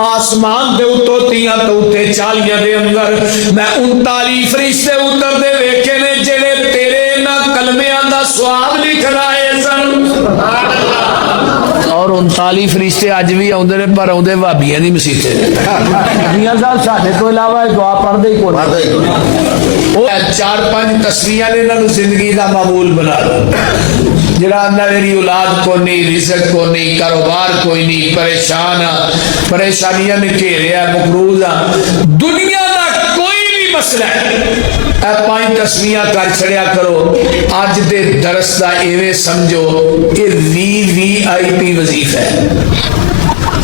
آسمان دے اتوں تیاں تو اتے چالیاں دے اندر میں 39 فرشتے اتر دے ویکھے نے جڑے تیرے نہ کلمیاں دا سواب لکھ رہے سن، اور 39 فرشتے اج بھی آندے نے پر آندے وہابیاں دی مسیت میاں صاحب ساڈے تو علاوہ دعا پڑھدے ہی کوئی او 4-5 تسبیحاں نے انہاں نوں زندگی دا معمول بنا لو۔ جڑا اندر میری اولاد کو نہیں، رزق کو نہیں، کاروبار کوئی نہیں، پریشان ہاں، پریشانیاں نے گھیریا، مقروض ہاں، دنیا دا کوئی بھی مسئلہ ہے، اے 5 تسبیحاں کر چھڑیا کرو۔ اج دے درس دا ایویں سمجھو کہ VIP وظیفہ ہے۔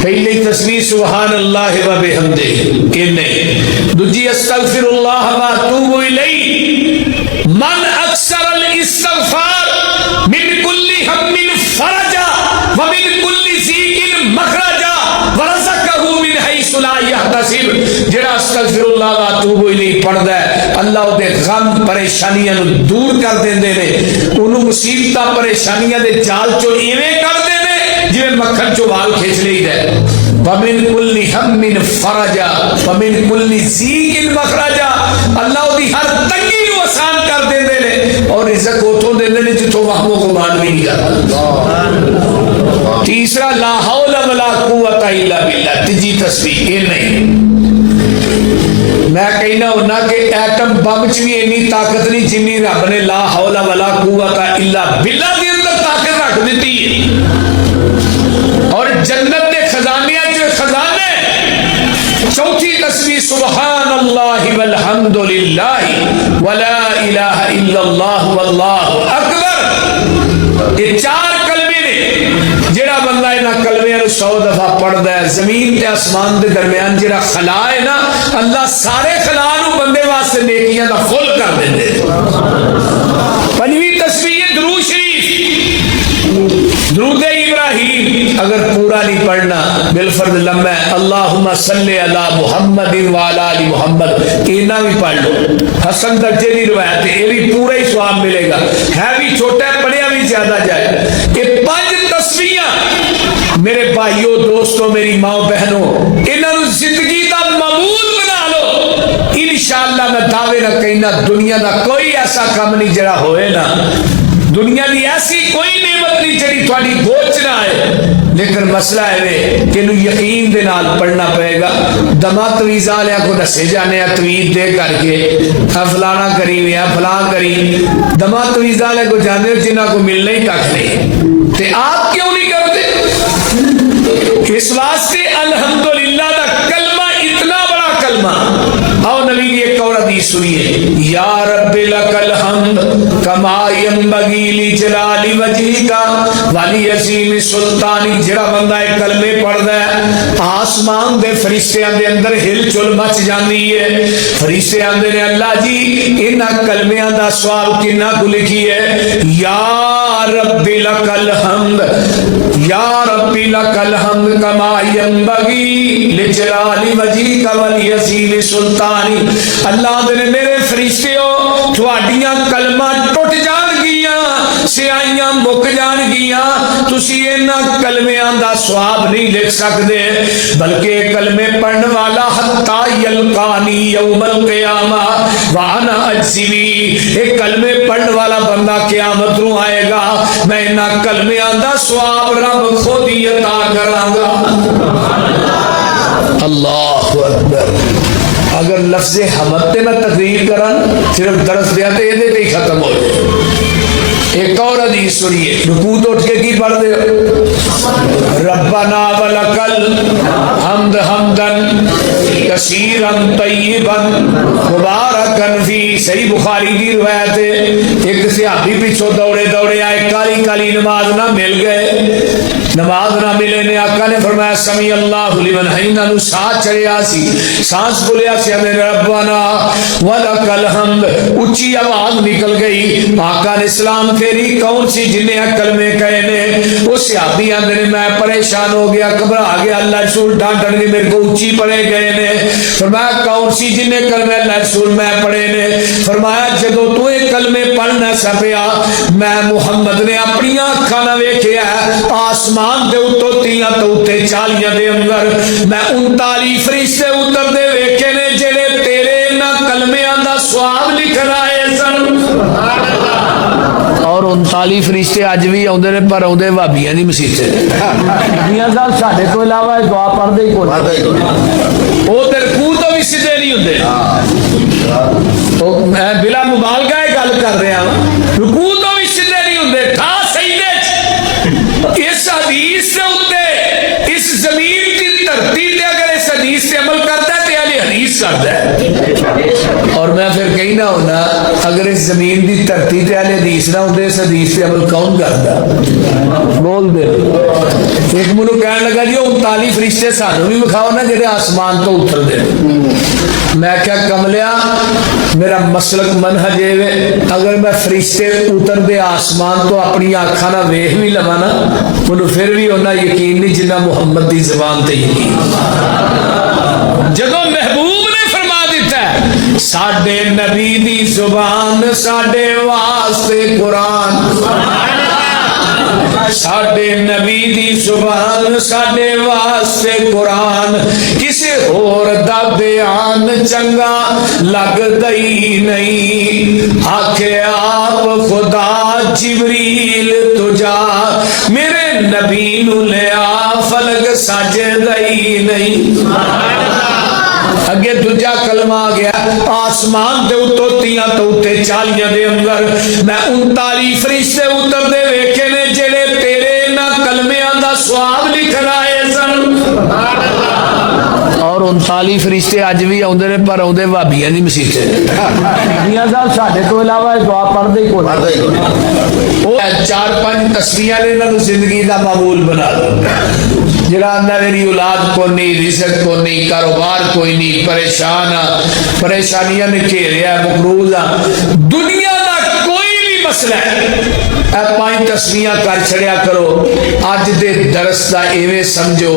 پہلی تسبیح سبحان اللہ و بحمدہ کہ نہیں، دوجی استغفر اللہ و اتوب الیہ، من اکثر الاستغفار من کل ہم فرجا ومن کل ضیق مخرجا ورزقہ من حیث لا یحتسب، جڑا استغفر اللہ و اتوب الیہ پڑھدا ہے اللہ دے غم پریشانیاں نو دور کر دیندے نے، انہوں مصیبتاں پریشانیاں دے جال چوں ایویں کر دیندے جویں مکھن چوں وال کھچ لئیدا ہے۔ ومن کل ہم فرجا ومن کل ضیق مخرجا، اللہ دی ہر تنگی نو آسان کر دیندے نے، اور رزق اوتھوں دیندے نے جتھوں وہم و گمان بھی نہیں کردا۔ تیسرا لا حول ولا قوت الا باللہ، تیجی تسبیح یہ نہیں، میں کہنا ہونا کہ ایٹم بم چ بھی اتنی طاقت نہیں جنی رب نے لا حول ولا قوت الا باللہ کے اندر طاقت رکھ دیتی ہے، اور جنت کے خزانے جو خزانے۔ چوتھی تسبیح سبحان اللہ والحمد للہ ولا الہ الا اللہ واللہ اکبر، یہ 4 کلمے نے، جڑا بندہ انہاں کلمیاں نو 100 دفعہ پڑھدا ہے، زمین تے آسمان دے درمیان جڑا خلا ہے نا، اللہ سارے خلا نو بندے واسطے نیکیاں دا فل کر دیندے۔ پنجویں تسبیح درود شریف، درود ابراہیم اگر پورا نہیں پڑھنا بالفرض لمبا ہے، اللہم صلی علی محمد وعلی آل محمد، اینا بھی پڑھ لو، حسن درجے کی روایت ہے، یہ بھی پورا ہی ثواب ملے گا، ہے بھی چھوٹا ہے پڑھیا بھی زیادہ جائے۔ یہ 5 تسبیحاں میرے بھائیوں دوستوں میری ماں بہنوں انہوں زندگی دا معمول بنا لو، انشاءاللہ میں دعوے نہ کہنا دنیا دا کوئی ایسا کام نہیں جڑا ہوئے نا، دنیا دی ایسی کوئی نعمت نہیں جڑی تھوڑی بوجھ نہ آئے، لیکن مسئلہ ہے کہ انہوں یقین دے نال پڑھنا پڑے گا۔ دما تویز آلیا کو دسے جانے تویز دے کر کے فلانا کریم یا فلان کریم، دما تویز آلیا کو جانے جنہ کو ملنے ہی تک نہیں، تے آپ کیوں نہیں کرتے؟ اس واسطے الحمدللہ دا کلمہ اتنا بڑا کلمہ، آؤ نبی کی ایک اور حدیث سنیے، یا رب لک الحمد کما ینبغی لجلال وجہک ولیعظیم سلطانی، جڑا بندہ ایک کلمے پڑھدا ہے آسمان دے فرشتیاں دے اندر ہل چل مچ جاندی ہے، فرشتے آندے نے اللہ جی انہاں کلمیاں دا سوال کنا کو لکھی ہے، یا رب لک الحمد یا رب لک الحمد کما ینبغی لجلال وجہک ولیعظیم سلطانی، اللہ دے میرے فرشتیوں تھوڑیاں کلمہ ٹوٹ جان گیاں، سیائیاں مک جان گیاں، تسی انہاں کلمیاں دا ثواب نہیں لکھ سکتے، بلکہ کلمے پڑھن والا حتی یلقانی یوم القیامہ وانا اجزی بی، ایک کلمے پڑھن والا بندہ قیامت نو آئے گا، میں انہاں کلمیاں دا ثواب رب خود ہی عطا کراں گا۔ اللہ اکبر۔ اگر لفظ حمد تے نہ تقریر کرن صرف درس دیا تے یہ ہی ختم ہو جائے۔ ایک اور حدیث سنیے، رکوع تو اٹھ کے کی پڑھ دے، ربنا ولکل حمد حمدن کثیرا طیبا مبارکا فی، صحیح بخاری کی روایت ہے، ایک صحابی پیچھو دوڑے دوڑے آئے، کالی کالی نماز نہ مل گئے، نماز نہ ملے نے آقا نے فرمایا سمی اللہ لمن حمیدہ، نو ساتھ چڑھیا سی، سانس بولیا سی، ہمیں ربنا ولک الحمد، اونچی آواز نکل گئی، آقا نے سلام پھیری، کون سی جنہیں کلمے کہے نے، اس صحابی اندر نے میں پریشان ہو گیا، گھبرا گیا، اللہ رسول ڈانٹن گے میرے کو اونچی پڑھے گئے نے، فرمایا کون سی جنہیں کلمے اللہ رسول میں پڑھے نے، فرمایا جدو تو ایک کلمے پڑھنا سپیا میں محمد نے اپنی آنکھاں نہ ویکھیا آسمان आसमान दे उत्तों 30 तो उत्ते 40 दे अंदर मैं 39 फरिश्ते उतरदे वेखे ने जेड़े तेरे इन्हां कलमियां दा सवाब लिख रहे सन। और 39 फरिश्ते अज भी आउंदे ने पर आउंदे भाबियां दी मसीते भाबियां साहब साडे तो इलावा दुआ पढ़दे ही कोई ओ ते रकू तो भी सीधे नहीं हुंदे। तो मैं बिला मुबालगा गल कर रहा रुकू तो भी सीधे नहीं होंगे ठा सजदे इस हदीस के उत्ते इस जमीन की धरती ते अगर इस हदीस से अमल करता है तो अली हदीस करता है। और मैं फिर कही ना होना अगर इस जमीन की धरती ते अली हदीस ना होंगे इस हदीस से अमल कौन करता बोल दे। एक मैनू कह लगा जी 39 फरिश्ते सानू भी विखाओ ना जेडे आसमान तो उतरते। मैं क्या कमलिया मेरा मसलक मनहज है अगर मैं फरिश्ते उतरते आसमान तो अपनी आँखा ना वेख भी लवा ना मुझे फिर भी उन्ना यकीन नहीं जिन्ना मुहम्मद की जबान ते यकीन। जदों महबूब ने फरमा दिता है साडे नबी दी जुबान साडे वास्ते कुरान साडे नबी दी जुबान साडे वास्ते कुरान किसी होर दा बयान चंगा लगदा ही नहीं। आखे आप खुदा जिबरील तुझा मेरे नबी नू लिया फलक सजदा ही नहीं। अगे दूजा कलमा आ गया आसमान दे उत्तों 30 तो उत्ते 40 दे अंदर मैं 39 फरिश्ते उतरदे वेखे ने जेड़े तेरे इन्हां कलमियां दा सवाब लिख रहे सन। और 39 फरिश्ते अज भी आउंदे ने पर आउंदे भाबियां दी मसीते भाबियां साहब साडे तो इलावा दुआ पढ़दे ही कोई 4-5 तस्वीरां ने इन्हां नूं जिंदगी दा मामूल बना दो। जरा आंदा मेरी औलाद को नहीं रिज़्क़ को नहीं कारोबार कोई नहीं परेशान परेशानियां ने घेरिया मकरूज दुनिया का कोई भी मसला है 5 तस्वीरां कर छड़िया करो। अज दे दरस का इवें समझो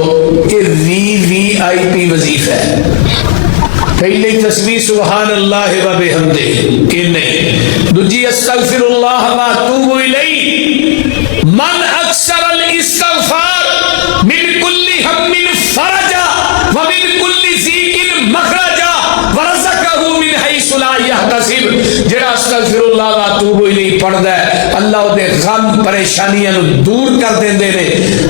कि VVIP वजीफा है। पहली तस्वीर सुभान अल्लाह व बिहम्दे कि नहीं दूजी अस्तगफिरुल्लाह व अतूबु इलैहि मन अक्सर अल इस्तिगफार मिन कुल्ली हम्मिन फरजा व मिन कुल्ली ज़ीकिन मखरजा व रज़क़हु मिन हैसु ला यहतसिब। जेड़ा अस्तगफिरुल्लाह व अतूबु इलैहि पढ़दा है अल्लाह उहदे गम परेशानियां नूं दूर कर देंदे ने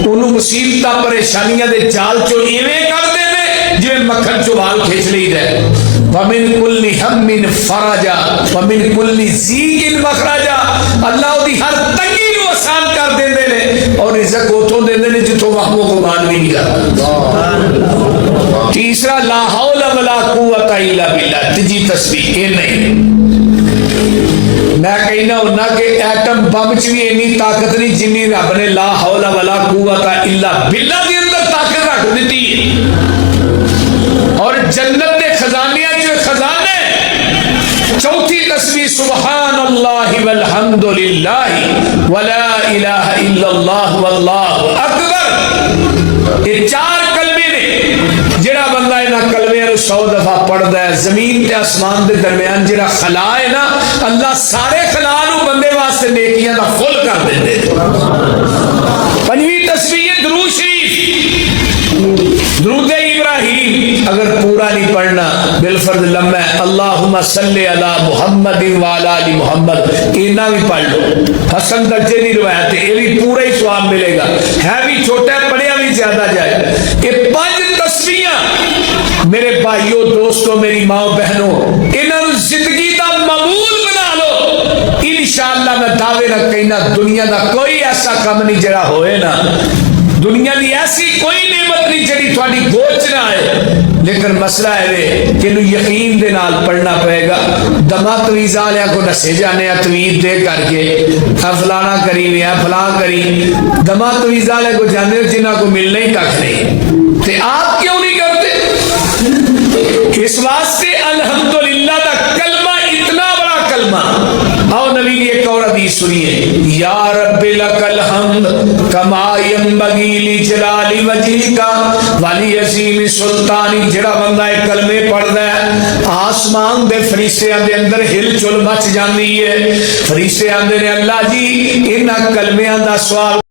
उहनूं मुसीबतां परेशानियां दे जाल चों इवें कढदे ने जिवें मक्खन चों वाल खिंच लईदा है। व मिन कुल्ली हम्मिन फरजा व मिन कुल्ली ज़ीकिन मखरजा अल्लाह उहदी हर तंगी नूं आसान कर देंदे ने और रिज़्क़ उथों देंदे ने जिथों वहमो गुमान भी नहीं करदा। तीसरा ला हौला वला कुव्वता इल्ला बिल्लाह तीजी तस्बीह ये नहीं। मैं कहना होना कि एटम बम च भी इन्नी ताकत नहीं जिन्नी रब ने ला हौला वला कुव्वता इल्ला बिल्लाह के अंदर ताकत रख दी। और जन्नत के खजाने खजाने चौथी तस्बीह सुभान अल्लाह वल्हम्दुलिल्लाह वला इलाहा इल्लल्लाह वल्लाहु अकबर। ये 4 कलमे ने जेड़ा बंदा इन्हां कलमियां नूं 100 दफा पढ़दा है जमीन ते आसमान दे दरमियान जेड़ा खला है ना अल्लाह सारे खला नूं बंदे वास्ते नेकियां दा फुल कर देंदे। 5वीं तस्बीह दुरूद शरीफ दुरूद इब्राहिम अगर पूरा नहीं पढ़ना बिलफर्द लम्मा है अल्लाहुम्मा सल्ली अला मुहम्मद व अला आलि मुहम्मद इना भी पढ़ लो। हसन दर्जे की रिवायत है ये भी पूरा ही स्वाब मिलेगा है भी छोटा पढ़िया भी ज्यादा जाए। ये 5 तस्बीहां मेरे भाइयों दोस्तों मेरी माओ बहनों इन्हों जिंदगी का मामूल बना लो। इंशाअल्लाह मैं दावे ना कहना दुनिया का कोई ऐसा काम नहीं जरा होए ना दुनिया की ऐसी कोई नेमत नहीं जी थोड़ी गोच ना आए। लेकिन मसला है कि यकीन दे नाल पढ़ना पड़ेगा। दमा तवीज़ वाले को दसे जाने तवीज़ दे करके फलाना करी फलां करी दमा तवीज़ वाले को जाने जिन्हों को मिलना ही कख नहीं ते आप क्यों नहीं करते। इस वास्ते अल्हम्दुलिल्लाह दा कलमा इतना बड़ा कलमा। आओ नबी की एक और हदीस सुनिए या रब्बी लकल हम्द कमा यंबगी लिजलाली वजहिका वली अज़ीम सुल्तानी। जेड़ा बंदा एक कलमे पढ़दा है आसमान दे फरिश्तियां दे अंदर हिलचुल मच जाती है। फरिश्ते आंदे ने अल्लाह जी इन्हां कलमियां दा सवाल